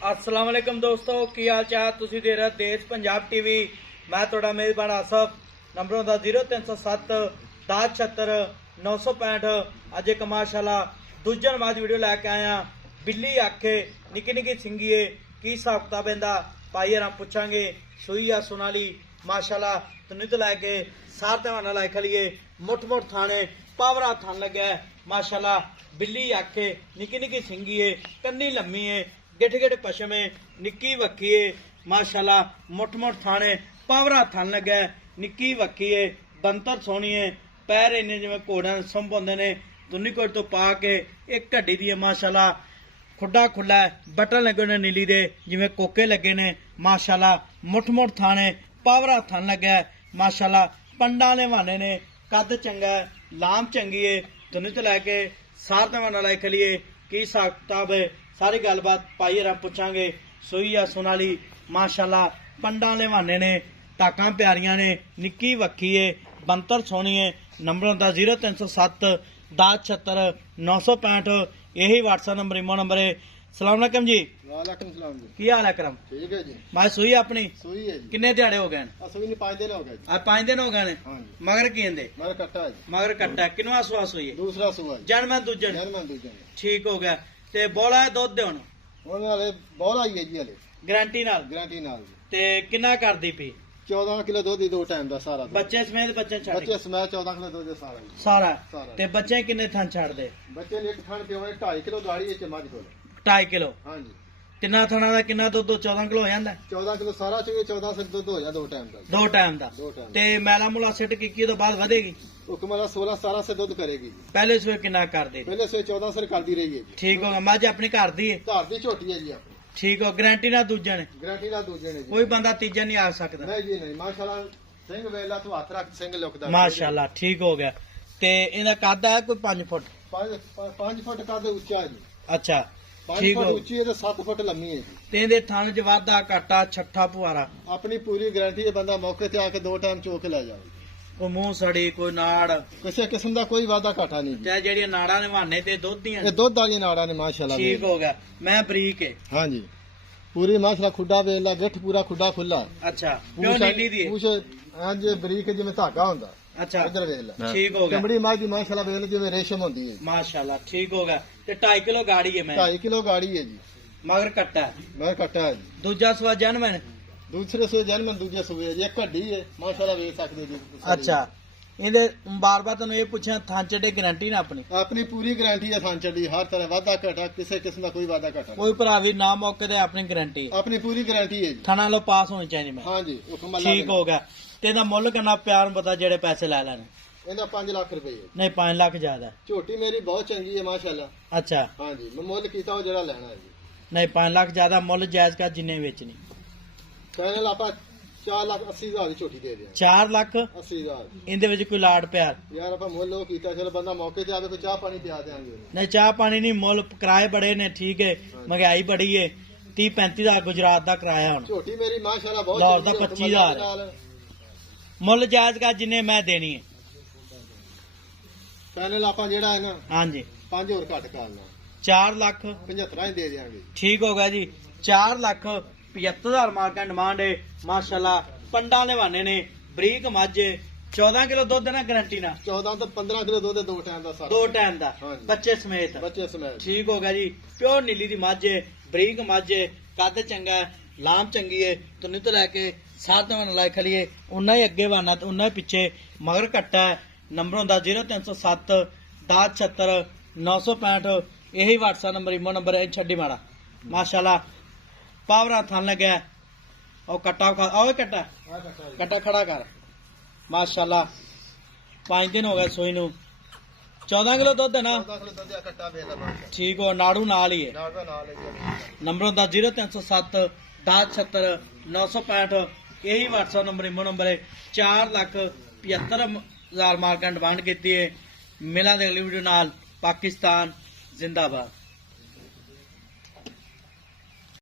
अस्सलाम वालेकुम दोस्तों, की हाल चाल? तुसीं देख रहे देश पंजाब टीवी। मैं तुहाडा मेज़बान आसफ। नंबर होंदा 0307 10 76 965। अज एक माशाल्लाह दूजा नमाज वीडियो लैके आया। बिल्ली आखे निक्की निक्की सिंघीए की हिसाब किताब इहदा भाई हरां पुछांगे। सूई आ सोनाली माशाल्लाह तुनित लैके सार तवाना लाई खलिए मुठ मुठ थाने पावरा थान लगे माशाल्लाह। बिल्ली आखे निक्की निक्की सिंघीए कन्नी लम्मी है गिठ गिठ पशमे निक्की वक्की है माशाल्लाह। मुठ मुठ थाने पावरा थान लगे निक्की वक्की है बंतर सोहनी है। पैर इन्ने जिवें घोड़ियां दे सुंभ होंदे ने दुनी कोट तो पा के एक घड्डी दी है माशाल्लाह। खुड्डा खुला है बटन लगे ने नीली दे जिवें कोके लगे ने माशाल्लाह। मुठ मुठ थाने पावरा थान लगे माशाल्लाह। पंडा ने वाने ने कद चंगा है लाम चंगी है दुनी तो लैके सार तवाना लाई खलिए की हिसाब किताब है सारी गलबात भाई हरां पुछांगे। सूई आ सोनाली माशाल्लाह पंडा लेवाने ने टाकां प्यारियां ने निक्की वक्की है बंतर सोहनी है। नंबर होंदा 0307 10 76 965। यही व्हाट्सएप नंबर इमो नंबर है। सलाम अलैकुम जी। वालेकुम सलाम जी। की हाल है करम? ठीक है जी। मैं सूई अपनी सूई है जी। किन्ने दिहाड़े हो गए? सूई ने 5 दिन हो गए जी। आज 5 दिन हो गए ने। हां जी। मगर की कहंदे? मगर कट्टा है जी। मगर कट्टा किनवा सुआ सूई है? दूसरा सुआ है। जन्म दूजन जन्म दूजन ठीक हो गया ते बोला है दुध दे हुण ਉਹਨੇ ਵਾਲੇ ਬਹੁਤ ਆਈ ਹੈ ਜੀ ਹਲੇ गारंटी नाल ਗਾਰੰਟੀ ਨਾਲ ਜੀ। ते किन्ना करदी पी 14 ਕਿਲੋ ਦੁੱਧ ਦੀ ਦੋ ਟਾਈਮ ਦਾ ਸਾਰਾ ਦੁੱਧ। ਬੱਚੇ ਸਮੇਤ ਬੱਚੇ ਛੱਡ ਬੱਚੇ ਸਮੇਤ 14 ਕਿਲੋ ਦੁੱਧ ਦਾ ਸਾਰਾ ਜੀ। ਸਾਰਾ ਸਾਰਾ। ਤੇ ਬੱਚੇ ਕਿੰਨੇ ਥਾਂ ਛੱਡਦੇ? ਬੱਚੇ ਨੇ ਇੱਕ ਥਣ ਪਿਓਣੇ 2.5 ਕਿਲੋ ਗਾੜੀ ਵਿੱਚ ਮੱਝ ਕੋਲ। 2.5 ਕਿਲੋ ਹਾਂ ਜੀ। ਤਿੰਨਾਂ ਥਾਂ ਦਾ ਕਿੰਨਾ ਦੁੱਧ 14 ਕਿਲੋ ਹੋ ਜਾਂਦਾ 14 ਕਿਲੋ ਸਾਰਾ ਚੋਂ 14 ਸੇ ਦੁੱਧ ਹੋ ਜਾ ਦੋ ਟਾਈਮ ਦਾ। ਦੋ ਟਾਈਮ ਦਾ। ਦੋ ਟਾਈਮ ਤੇ ਮੈਲਾ ਮੁਲਾ ਸਿੱਟ ਕੀ ਤੋਂ ਬਾਅਦ ਵਧੇਗੀ? ਹੁਕਮ ਵਾਲਾ 16 17 ਸੇ ਦੁੱਧ ਕਰੇਗੀ ਜੀ। ਪਹਿਲੇ ਸਵੇ ਕਿੰਨਾ ਕਰਦੇ? ਪਹਿਲੇ ਸੇ 14 ਸੇ ਕਰਦੀ ਰਹੀ ਹੈ ਜੀ। ਠੀਕ ਹੋ ਗਿਆ। ਮੱਝ ਆਪਣੀ ਘਰ ਦੀ ਹੈ? ਘਰ ਦੀ ਝੋਟੀ ਹੈ ਜੀ ਆਪਣੀ। ਠੀਕ ਹੋ। ਗਾਰੰਟੀ ਨਾਲ ਦੂਜੇ ਨੇ? ਗਾਰੰਟੀ ਨਾਲ ਦੂਜੇ ਨੇ ਜੀ। ਕੋਈ ਬੰਦਾ ਤੀਜਾ ਨਹੀਂ ਆ ਸਕਦਾ? ਨਹੀਂ ਜੀ ਨਹੀਂ। ਮਾਸ਼ਾਅੱਲਾ ਸਿੰਘ ਵੇਲਾ ਤੋਂ ਹੱਥ ਰੱਖ ਸਿੰਘ ਲੁਕਦਾ। ਮਾਸ਼ਾਅੱਲਾ ਠੀਕ ਹੋ ਗਿਆ। ਤੇ ਇਹਦਾ ਕੱਦ ਹੈ ਕੋਈ 5 ਫੁੱਟ? 5 ਫੁੱਟ ਕੱਦ ਉੱਚਾ ਜੀ। ਅੱਛਾ 5 ਠੀਕ ਫੁੱਟ ਹੋ। ਉੱਚੀ ਹੈ ਤੇ 7 ਫੁੱਟ ਲੰਮੀ ਹੈ ਜੀ। ਤੇ ਇਹਦੇ ਥਣ ਚ ਵਾਧਾ ਘਾਟਾ ਛੱਠਾ ਪੁਆਰਾ ਆਪਣੀ ਪੂਰੀ ਗਾਰੰਟੀ ਹੈ। ਬੰਦਾ ਮੌਕੇ ਤੇ ਆ ਕੇ ਦੋ ਟਾਈਮ ਚੋ ਕੇ ਲੈ ਜਾਵੇ। ਕੋਈ ਮੂੰਹ ਸੜੀ ਕੋਈ ਨਾੜ ਕਿਸੇ ਕਿਸਮ ਦਾ ਕੋਈ ਵਾਦਾ ਘਾਟਾ ਨਹੀਂ ਜੀ। ਤੇ ਜਿਹੜੀਆਂ ਨਾੜਾਂ ਨਿਵਾਨੇ ਤੇ ਦੁੱਧ ਦੀਆਂ ਇਹ ਦੁੱਧ ਵਾਲੀਆਂ ਨਾੜਾਂ ਨੇ ਮਾਸ਼ਾਅੱਲਾ। ਠੀਕ ਹੋ ਗਿਆ। ਮੈਂ ਬਰੀਕ ਹੈ। ਹਾਂਜੀ ਪੂਰੀ ਮਾਸ਼ਾਅੱਲਾ ਖੁੱਡਾ ਵੇਲਾ ਗਿੱਠ ਪੂਰਾ ਖੁੱਡਾ ਖੁੱਲਾ। ਅੱਛਾ ਪਿਓ ਨੀਲੀ ਦੀ ਹੈ? ਪੂਛ ਇੰਜ ਬਰੀਕ ਜਿਵੇਂ ਧਾਗਾ ਹੁੰਦਾ। ਅੱਛਾ ਇਧਰ ਵੇਖ ਲੈ ਠੀਕ ਹੋ ਗਿਆ। ਚਮੜੀ ਮਾਝ ਦੀ ਮਾਸ਼ਾਅੱਲਾ ਵੇਖ ਲੈ ਜਿਵੇਂ ਰੇਸ਼ਮ ਹੁੰਦੀ ਹੈ। ਮਾਸ਼ਾਅੱਲਾ ਠੀਕ ਹੋ ਗਿਆ। ਤੇ 2.5 ਕਿਲੋ ਗਾੜੀ ਹੈ ਮੈਂ 2.5 ਕਿਲੋ ਗਾੜੀ ਹੈ ਜੀ। ਮਗਰ ਕੱਟਾ ਹੈ। ਮੈਂ ਕੱਟਾ ਹੈ ਜੀ। ਦੂਜਾ ਸਵਾ ਜਨਮ ਹੈ? ਦੂਸਰੇ ਸੂਏ ਜਨਮ ਦੂਜੇ ਸੂਏ ਜੀ। ਇੱਕ ਹੱਡੀ ਹੈ ਮਾਸ਼ਾਅੱਲਾ ਵੇਖ ਸਕਦੇ ਜੀ। ਅੱਛਾ ਇਹਦੇ ਬਾਰ ਬਾਰ ਤੁਹਾਨੂੰ ਇਹ ਪੁੱਛਿਆ ਥਾਂ ਚੱਡੇ ਗਾਰੰਟੀ ਨਾ ਆਪਣੀ? ਆਪਣੀ ਪੂਰੀ ਗਾਰੰਟੀ ਹੈ ਸਾਂਚੜ ਦੀ। ਹਰ ਤਰ੍ਹਾਂ ਵਾਧਾ ਘਾਟਾ ਕਿਸੇ ਕਿਸਮ ਦਾ ਕੋਈ ਵਾਧਾ ਘਾਟਾ ਕੋਈ ਭਰਾ ਵੀ ਨਾ ਮੌਕੇ ਤੇ ਆਪਣੀ ਗਾਰੰਟੀ ਹੈ? ਆਪਣੀ ਪੂਰੀ ਗਾਰੰਟੀ ਹੈ ਜੀ। ਥਾਣਾ ਲੋ ਪਾਸ ਹੋਣੀ ਚਾਹੀਦੀ ਮੈਂ? ਹਾਂਜੀ ਹੁਕਮ ਅੱਲਾ ਠੀਕ ਹੋ ਗਿਆ। ਤੇ ਇਹਦਾ ਮੁੱਲ ਕਿੰਨਾ ਪਿਆਰ ਨੂੰ ਪਤਾ ਜਿਹੜੇ ਪੈਸੇ ਲੈ ਲੈਣੇ? ਇਹਦਾ 5 ਲੱਖ ਰੁਪਏ ਹੈ। ਨਹੀਂ 5 ਲੱਖ ਜ਼ਿਆਦਾ। ਝੋਟੀ ਮੇਰੀ ਬਹੁਤ ਚੰਗੀ ਹੈ ਮਾਸ਼ਾਅੱਲਾ। ਅੱਛਾ ਹਾਂਜੀ ਮੈਂ ਮੁੱਲ ਕੀਤਾ ਉਹ ਜਿਹੜਾ ਲੈਣਾ ਹੈ ਜੀ। ਨਹੀਂ 5 ਲੱਖ ਜ਼ਿਆਦਾ ਮੁੱਲ ਜਾਇਜ਼ ਕਰ ਜਿੰਨੇ ਵੇਚਣੀ। ਫਾਈਨਲ ਆਪਾਂ 4 ਲੱਖ 80 ਹਜ਼ਾਰ ਦੀ ਝੋਟੀ ਦੇ ਦਿਆਂ। 4 ਲੱਖ 80 ਹਜ਼ਾਰ ਇਹਦੇ ਵਿੱਚ ਕੋਈ ਲਾੜ ਪਿਆਰ? ਯਾਰ ਆਪਾਂ ਮੁੱਲ ਉਹ ਕੀਤਾ ਚਲੋ ਬੰਦਾ ਮੌਕੇ ਤੇ ਆਵੇ ਕੋਈ ਚਾਹ ਪਾਣੀ ਪਿਆ ਦੇਾਂਗੇ। ਨਹੀਂ ਚਾਹ ਪਾਣੀ ਨਹੀਂ ਮੁੱਲ ਕਿਰਾਏ ਬੜੇ ਨੇ ਠੀਕ ਹੈ ਮਹਿੰਗਾਈ ਬੜੀ ਹੈ 30 35 ਦਾ ਗੁਜਰਾਤ ਦਾ ਕਿਰਾਇਆ ਹੁਣ। ਝੋਟੀ ਮੇਰੀ ਮਾਸ਼ਾਅੱਲਾ ਬਹੁਤ ਲਾਹੌਰ ਦਾ ਚੰਗੀ ਹੈ। 25,000 ਮੁੱਲ ਜਾਇਜ਼ ਕਰ ਜਿੰਨੇ ਮੈਂ ਦੇਣੀ ਹੈ। ਫਾਈਨਲ ਆਪਾਂ ਜਿਹੜਾ ਹੈ ਨਾ ਹਾਂਜੀ 5 ਹੋਰ ਘੱਟ ਕਰਨਾ 4 ਲੱਖ 75 ਹੀ ਦੇ ਦਿਆਂਗੇ। ਠੀਕ ਹੋ ਗਿਆ ਜੀ। 4 ਲੱਖ 75,000 ਮਾਰਕਾ ਡਿਮਾਂਡ ਹੈ ਮਾਸ਼ਾਅੱਲਾ। ਪੰਡਾਂ ਲਵਾਨੇ ਨੇ ਬਰੀਕ ਮੱਝ 14 ਕਿਲੋ ਦੁੱਧ ਨਾ ਗਾਰੰਟੀ ਨਾਲ? 14 ਤੋਂ 15 ਕਿਲੋ ਦੁੱਧ ਦੋ ਟਾਈਮ ਦਾ ਸਾਰਾ। ਦੋ ਟਾਈਮ ਦਾ ਹਾਂਜੀ। ਬੱਚੇ ਸਮੇਤ? ਬੱਚੇ ਸਮੇਤ। ਠੀਕ ਹੋ ਗਿਆ ਜੀ। ਪਿਓਰ ਨੀਲੀ ਦੀ ਮੱਝ ਹੈ ਬਰੀਕ ਮੱਝ ਹੈ ਕੱਦ ਚੰਗਾ ਹੈ ਲਾਮ ਚੰਗੀ ਹੈ ਤੁਨੀ ਤੋਂ ਲੈ ਕੇ ਸਾਧ ਨਾਲ ਲਾਇ ਖਲੀਏ ਉਨਾ ਹੀ ਅੱਗੇ ਵਾਨਾ ਤੇ ਉਨਾ ਹੀ ਪਿੱਛੇ ਮਗਰ ਘੱਟਾ ਹੈ। ਨੰਬਰ ਹੁੰਦਾ 0307 10 76 965। यही व्हाट्सएप नंबर इमो नंबर है छड्डी माड़ा माशाल्लाह पावरा थान लगे और कट्टा आओ कट्टा कट्टा खड़ा कर माशाल्लाह 5 दिन हो गए सोई नू 14 किलो दुध है ना? 14 ਕਿਲੋ ਦੁੱਧ ਦਾ ਕੱਟਾ ਵੇਖ ਲੈ। ठीक हो नाड़ू नाल ही है। ਨਾਲ ਦਾ ਨਾਲ ਹੈ ਜੀ। नंबर होता 0307 10 76 965। यही व्हाट्सएप नंबर इमो नंबर है। 4 ਲੱਖ 75,000 मार्का डिमांड की है। मिला अगली वीडियो नाल। पाकिस्तान जिंदाबाद।